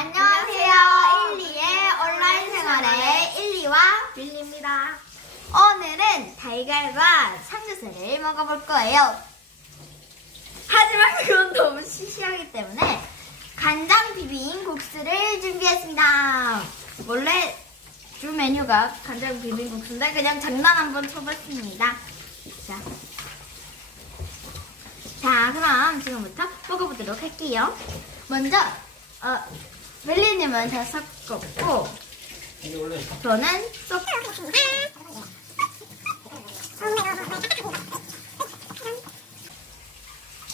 안녕하세요. 1, 2의 온라인 생활의 1, 2와 빌리입니다. 오늘은 달걀과 삼겹살을 먹어볼 거예요. 하지만 그건 너무 시시하기 때문에 간장 비빔 국수를 준비했습니다. 원래 주 메뉴가 간장 비빔 국수인데 그냥 장난 한번 쳐봤습니다. 자, 자 그럼 지금부터 먹어보도록 할게요. 먼저 어, 멜리님은 다 섞었고 저는 쏙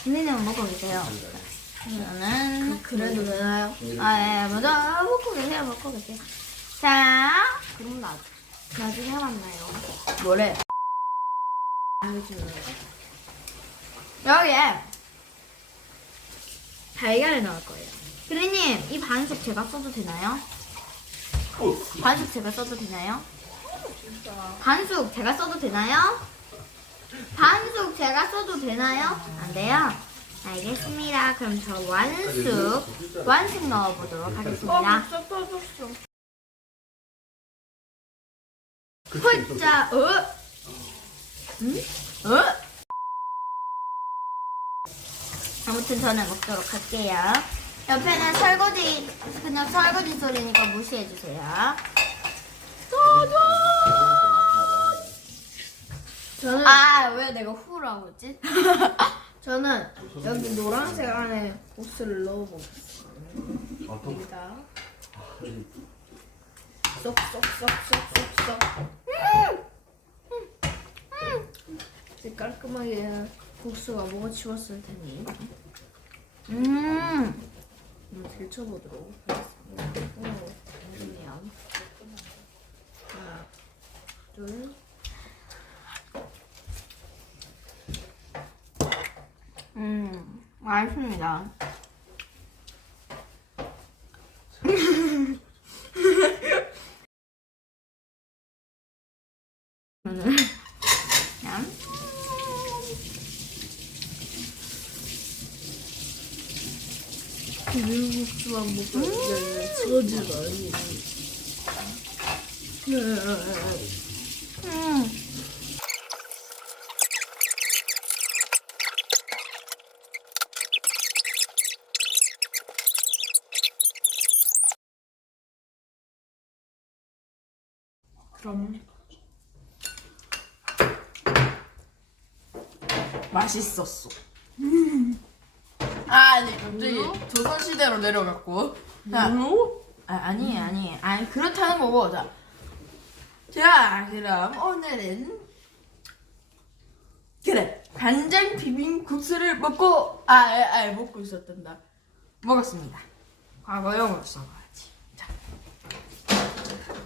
멜리님은 먹고 계세요. 저는 그래도 되나요? 아, 예, 먼저 먹고 계세요, 먹고 계세요. 자, 그럼 나 나중에 만나요. 뭐래? 여기에 달걀을 넣을 거예요. 그리님, 이 반숙 제가 써도 되나요? 반숙 제가 써도 되나요? 반숙 제가 써도 되나요? 반숙 제가 써도 되나요? 안 돼요? 알겠습니다. 그럼 저 완숙, 완숙 넣어보도록 하겠습니다. 홀짜, 어? 응? 어? 아무튼 저는 먹도록 할게요. 옆에는 설거지, 그냥 설거지 소리니까 무시해 주세요. 저는 아, 왜 내가 후라고 했지? 저는 여기 노란색 안에 국수를 넣어보겠습니다. 쏙쏙쏙쏙쏙쏙. 이제 깔끔하게 국수가 먹어치웠을 테니 음, 들춰보도록 하겠습니다. 오, 그러면 하나, 둘, 음, 맛있습니다. 그냥 비빔국수만 소주가 아니라 음. 그럼 맛있었어. 아니 갑자기 조선시대로 내려갔고. 자, 뭐? 아, 아니 아니 아니 그렇다는 거고 자, 자 그럼 오늘은 그래 간장 비빔국수를 먹고 아아 아, 먹고 있었단다. 먹었습니다. 과거형으로 써봐야지. 자.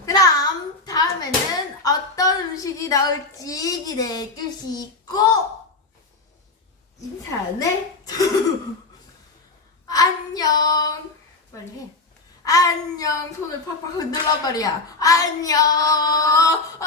그럼 다음에는 어떤 음식이 나올지 기대해 주시고 인사는 안녕. 빨리 해. 안녕. 손을 팍팍 흔들란 말이야. 안녕. 아,